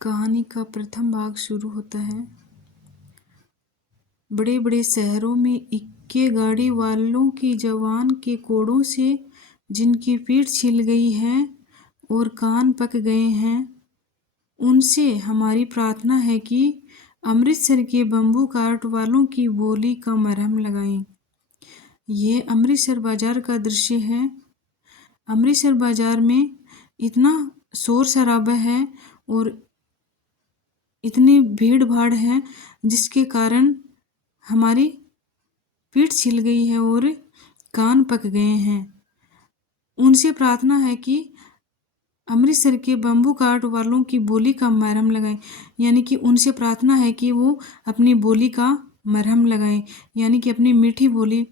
कहानी का प्रथम भाग शुरू होता है। बड़े बड़े शहरों में इक्के गाड़ी वालों की जवान के कोड़ों से जिनकी पीठ छिल गई है और कान पक गए हैं, उनसे हमारी प्रार्थना है कि अमृतसर के बम्बू कार्ट वालों की बोली का मरहम लगाएं। ये अमृतसर बाजार का दृश्य है। अमृतसर बाजार में इतना शोर शराबा है और इतनी भीड़ भाड़ है जिसके कारण हमारी पीठ छिल गई है और कान पक गए हैं। उनसे प्रार्थना है कि अमृतसर के बम्बू कार्ट वालों की बोली का मरहम लगाएं, यानी कि उनसे प्रार्थना है कि वो अपनी बोली का मरहम लगाएं, यानी कि अपनी मीठी बोली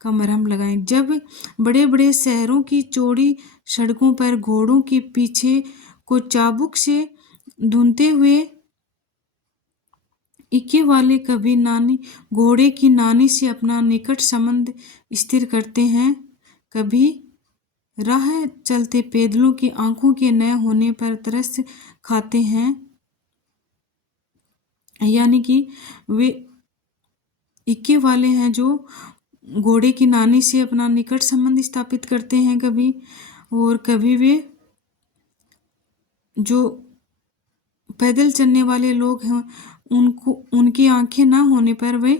का मरहम लगाएं। जब बड़े बड़े शहरों की चौड़ी सड़कों पर घोड़ों के पीछे को चाबुक से धुनते हुए इक्के वाले कभी नानी घोड़े की नानी से अपना निकट संबंध स्थिर करते हैं, कभी राह चलते पैदलों की आंखों के न होने पर तरस खाते हैं, यानी कि वे इक्के वाले हैं जो घोड़े की नानी से अपना निकट संबंध स्थापित करते हैं कभी, और कभी वे जो पैदल चलने वाले लोग हैं उनको उनकी आंखें ना होने पर वे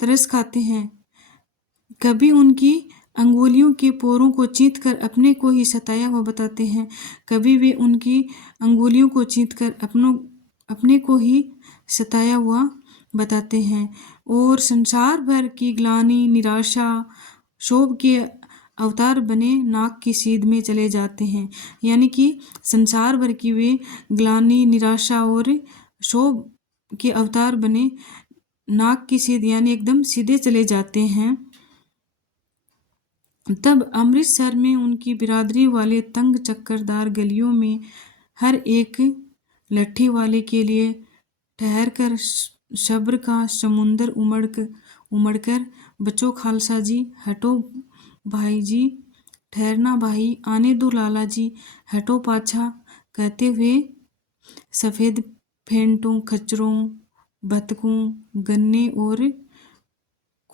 तरस खाते हैं। कभी उनकी अंगुलियों के पोरों को चींथकर अपने को ही सताया हुआ बताते हैं, कभी वे उनकी अंगुलियों को चींथकर अपने को ही सताया हुआ बताते हैं और संसार भर की ग्लानि, निराशा, शोभ के अवतार बने नाक की सीध में चले जाते हैं, यानी कि संसार भर की वे ग्लानि, निराशा और शोभ के अवतार बने नाक की सीध यानी एकदम सीधे चले जाते हैं। तब अमृतसर में उनकी बिरादरी वाले तंग चक्करदार गलियों में हर एक लट्ठी वाले के लिए ठहर कर सब्र का समुंदर उमड़कर बचो खालसा जी, हटो भाई जी, ठहरना भाई, आने दो लाला जी, हटो पाछा कहते हुए सफ़ेद फेंटों, खच्चरों, बतकों, गन्ने और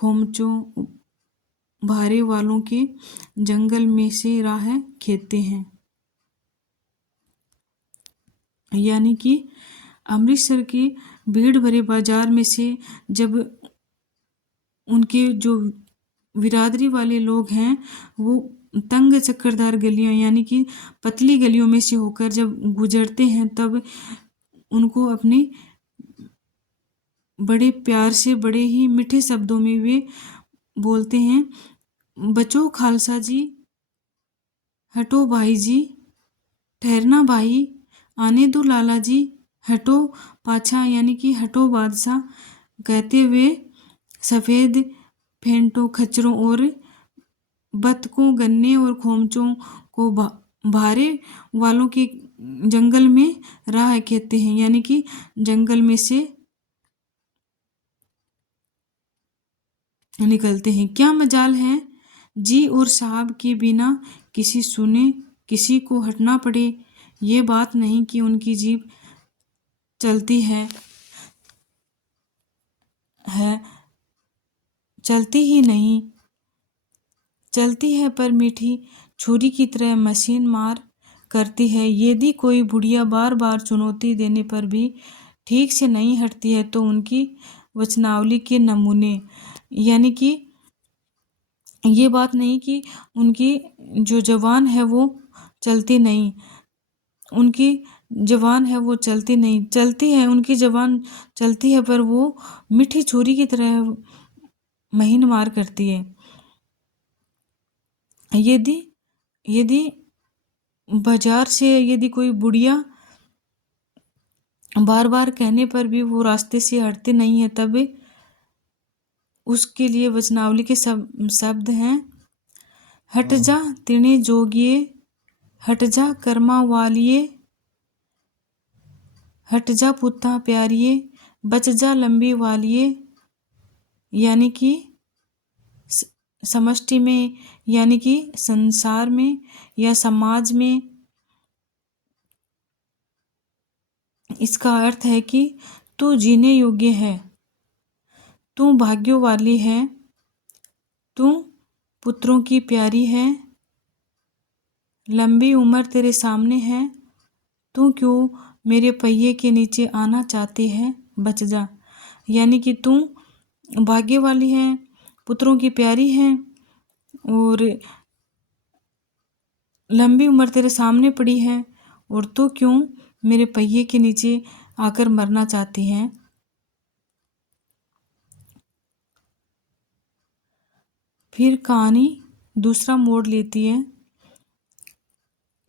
खोमचों भारे वालों के जंगल में से राह खेते हैं, यानी कि अमृतसर के भीड़ भरे बाजार में से जब उनके जो बिरादरी वाले लोग हैं वो तंग चक्करदार गलियां यानी कि पतली गलियों में से होकर जब गुजरते हैं, तब उनको अपने बड़े प्यार से, बड़े ही मीठे शब्दों में वे बोलते हैं, बचो खालसा जी, हटो भाई जी, ठहरना भाई, आने दो लाला जी, हटो पाछा यानी कि हटो बादशाह कहते हुए सफ़ेद फेंटों, खच्चरों और बतकों, गन्ने और खोमचों को भारे वालों के जंगल में राह कहते हैं, यानी कि जंगल में से निकलते हैं। क्या मजाल है जी और साहब के बिना किसी सुने, किसी को हटना पड़े। ये बात नहीं कि उनकी जीभ चलती है चलती ही नहीं, चलती है पर मीठी छुरी की तरह मशीन मार करती है। यदि कोई बुढ़िया बार बार चुनौती देने पर भी ठीक से नहीं हटती है तो उनकी वचनावली के नमूने, यानी कि ये बात नहीं कि उनकी जो जवान है वो चलती नहीं, उनकी जवान है वो चलती नहीं, चलती है उनकी जवान चलती है पर वो मीठी छुरी की तरह महीन मार करती है। यदि बाजार से यदि कोई बुढ़िया बार बार कहने पर भी वो रास्ते से हटते नहीं है, तब उसके लिए वचनावली के शब्द हैं, हट जा तिणे जोगिए, हट जा कर्मा वालिए, हट जा पुत्ता प्यारिए, बच जा लंबी वालिए, यानी कि समष्टि में यानी कि संसार में या समाज में इसका अर्थ है कि तू जीने योग्य है, तू भाग्यों वाली है, तू पुत्रों की प्यारी है, लंबी उम्र तेरे सामने है, तू क्यों मेरे पहिए के नीचे आना चाहती है, बच जा। यानी कि तू भाग्य वाली है, पुत्रों की प्यारी है और लंबी उम्र तेरे सामने पड़ी है, और तू क्यों मेरे पहिए के नीचे आकर मरना चाहती है। फिर कहानी दूसरा मोड़ लेती है।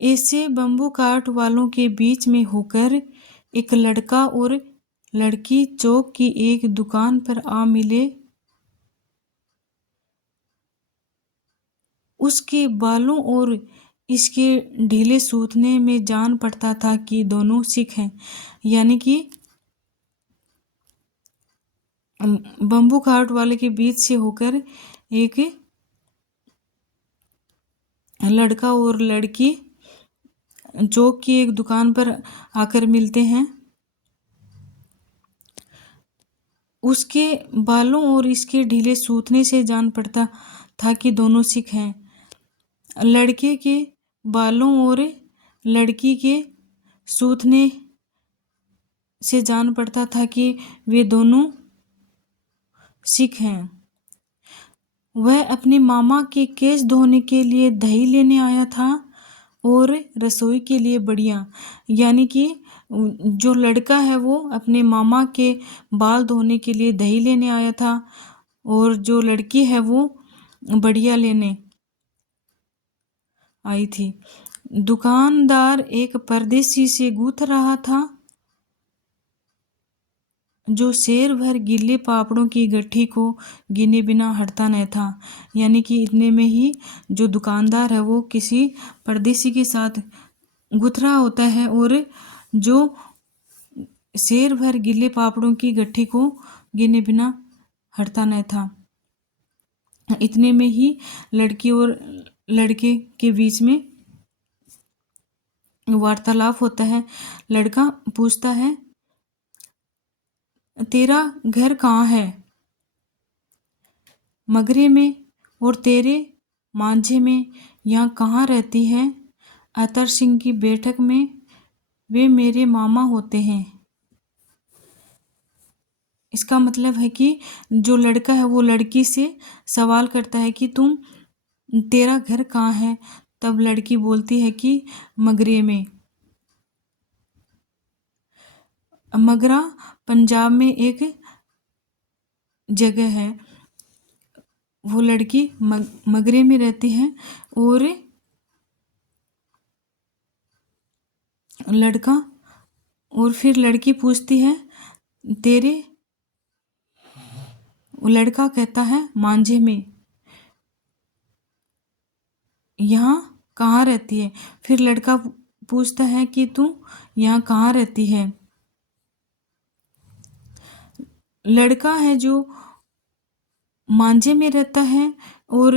ऐसे बम्बू काट वालों के बीच में होकर एक लड़का और लड़की चौक की एक दुकान पर आ मिले। उसके बालों और इसके ढीले सूतने में जान पड़ता था कि दोनों सिख हैं। यानी कि बम्बू काट वाले के बीच से होकर एक लड़का और लड़की चौक की एक दुकान पर आकर मिलते हैं। उसके बालों और इसके ढीले सूतने से जान पड़ता था कि दोनों सिख हैं। लड़के के बालों और लड़की के सूतने से जान पड़ता था कि वे दोनों सिख हैं। वह अपने मामा के केश धोने के लिए दही लेने आया था और रसोई के लिए बढ़िया। यानी कि जो लड़का है वो अपने मामा के बाल धोने के लिए दही लेने आया था और जो लड़की है वो बढ़िया लेने आई थी। दुकानदार एक परदेसी से गूंथ रहा था जो शेर भर गिले पापड़ों की गट्ठी को गिने बिना हटता न था। यानी कि इतने में ही जो दुकानदार है वो किसी परदेसी के साथ गुथरा होता है और जो शेर भर गिले पापड़ों की गट्ठी को गिने बिना हटता न था। इतने में ही लड़की और लड़के के बीच में वार्तालाप होता है। लड़का पूछता है, तेरा घर कहाँ है? मगरे में। और तेरे मांझे में यहाँ कहाँ रहती है? अतर सिंह की बैठक में, वे मेरे मामा होते हैं। इसका मतलब है कि जो लड़का है वो लड़की से सवाल करता है कि तेरा घर कहाँ है? तब लड़की बोलती है कि मगरे में। मगरा पंजाब में एक जगह है। वो लड़की मगरे में रहती है और लड़का और फिर लड़की पूछती है, तेरे? लड़का कहता है, मांझे में। यहाँ कहाँ रहती है? फिर लड़का पूछता है कि तू यहाँ कहाँ रहती है? लड़का है जो मांझे में रहता है और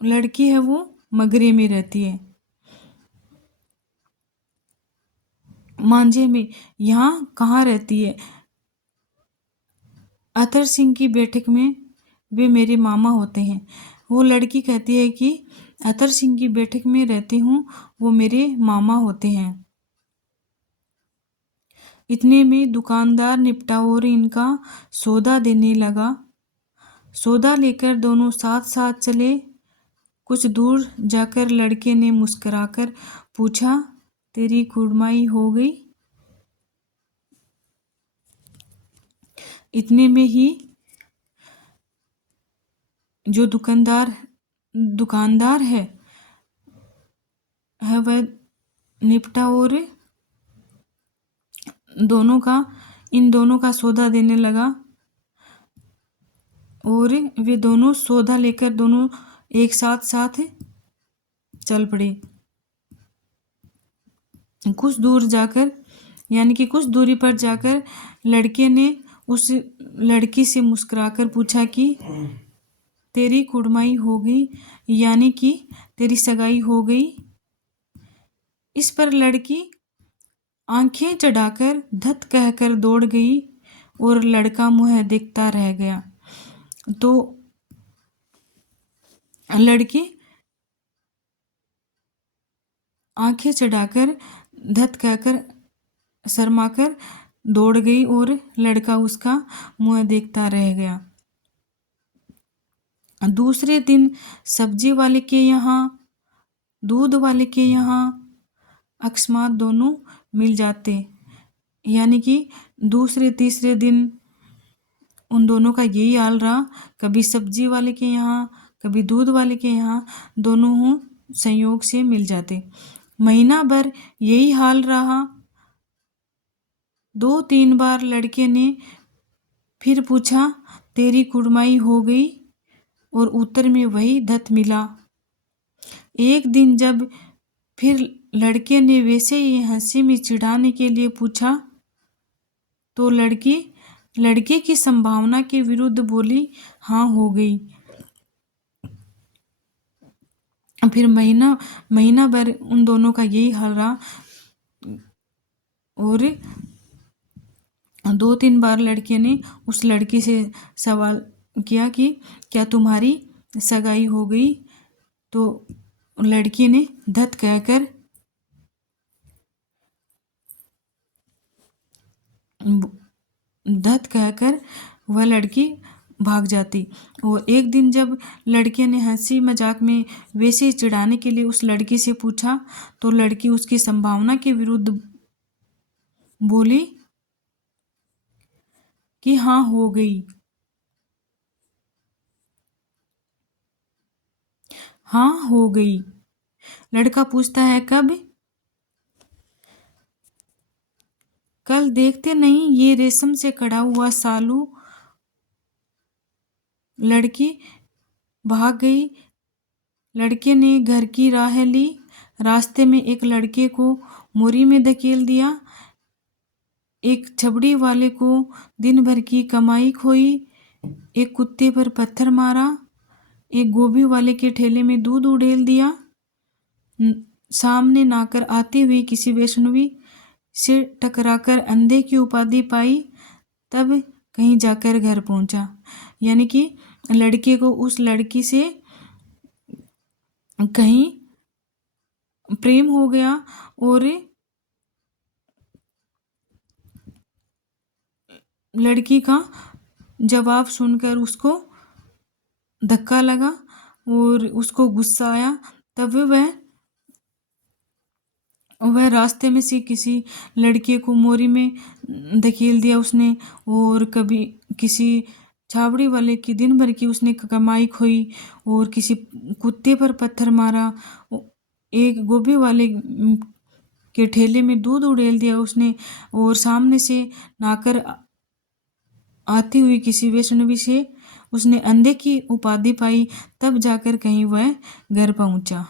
लड़की है वो मगरे में रहती है। मांझे में यहाँ कहाँ रहती है? अतर सिंह की बैठक में, वे मेरे मामा होते हैं। वो लड़की कहती है कि अतर सिंह की बैठक में रहती हूँ, वो मेरे मामा होते हैं। इतने में दुकानदार निपटा और इनका सौदा देने लगा। सौदा लेकर दोनों साथ साथ चले। कुछ दूर जाकर लड़के ने मुस्कुराकर पूछा, तेरी कुड़माई हो गई? इतने में ही जो दुकानदार है वह निपटा और इन दोनों का सौदा देने लगा और वे दोनों सौदा लेकर दोनों एक साथ चल पड़े। कुछ दूर जाकर यानी कि कुछ दूरी पर जाकर लड़के ने उस लड़की से मुस्कुराकर पूछा कि तेरी कुड़माई हो गई? यानी कि तेरी सगाई हो गई? इस पर लड़की आंखें चढ़ाकर धत कहकर दौड़ गई और लड़का मुँह देखता रह गया। तो लड़की आंखें चढ़ाकर धत कहकर शर्माकर दौड़ गई और लड़का उसका मुँह देखता रह गया। दूसरे दिन सब्जी वाले के यहाँ, दूध वाले के यहाँ अकस्मात दोनों मिल जाते, यानी कि दूसरे तीसरे दिन उन दोनों का यही हाल रहा। कभी सब्जी वाले के यहाँ, कभी दूध वाले के यहाँ, दोनों संयोग से मिल जाते। महीना भर यही हाल रहा। 2-3 बार लड़के ने फिर पूछा, तेरी कुड़माई हो गई? और उत्तर में वही धत मिला। एक दिन जब फिर लड़के ने वैसे ही हंसी में चिढ़ाने के लिए पूछा, तो लड़के की संभावना के विरुद्ध बोली, हाँ हो गई। फिर महीना भर उन दोनों का यही हाल रहा और 2-3 बार लड़के ने उस लड़की से सवाल किया कि क्या तुम्हारी सगाई हो गई? तो लड़की ने धत कहकर वह लड़की भाग जाती। और एक दिन जब लड़के ने हंसी मजाक में वैसे ही चिढ़ाने के लिए उस लड़की से पूछा, तो लड़की उसकी संभावना के विरुद्ध बोली कि हाँ हो गई। हाँ हो गई। लड़का पूछता है, कब? कल देखते नहीं ये रेशम से कड़ा हुआ सालू। लड़की भाग गई। लड़के ने घर की राह ली। रास्ते में एक लड़के को मोरी में धकेल दिया। एक छबड़ी वाले को दिन भर की कमाई खोई। एक कुत्ते पर पत्थर मारा। एक गोभी वाले के ठेले में दूध उड़ेल दिया। सामने नाकर आती हुई किसी वैष्णवी से टकराकर अंधे की उपाधि पाई, तब कहीं जाकर घर पहुंचा। यानी कि लड़के को उस लड़की से कहीं प्रेम हो गया और लड़की का जवाब सुनकर उसको धक्का लगा और उसको गुस्सा आया। तब वह रास्ते में से किसी लड़के को मोरी में धकेल दिया उसने, और कभी किसी छाबड़ी वाले की दिन भर की उसने कमाई खोई, और किसी कुत्ते पर पत्थर मारा, एक गोभी वाले के ठेले में दूध उड़ेल दिया उसने, और सामने से नाकर आती हुई किसी वैष्णवी से उसने अंधे की उपाधि पाई, तब जाकर कहीं वह घर पहुंचा।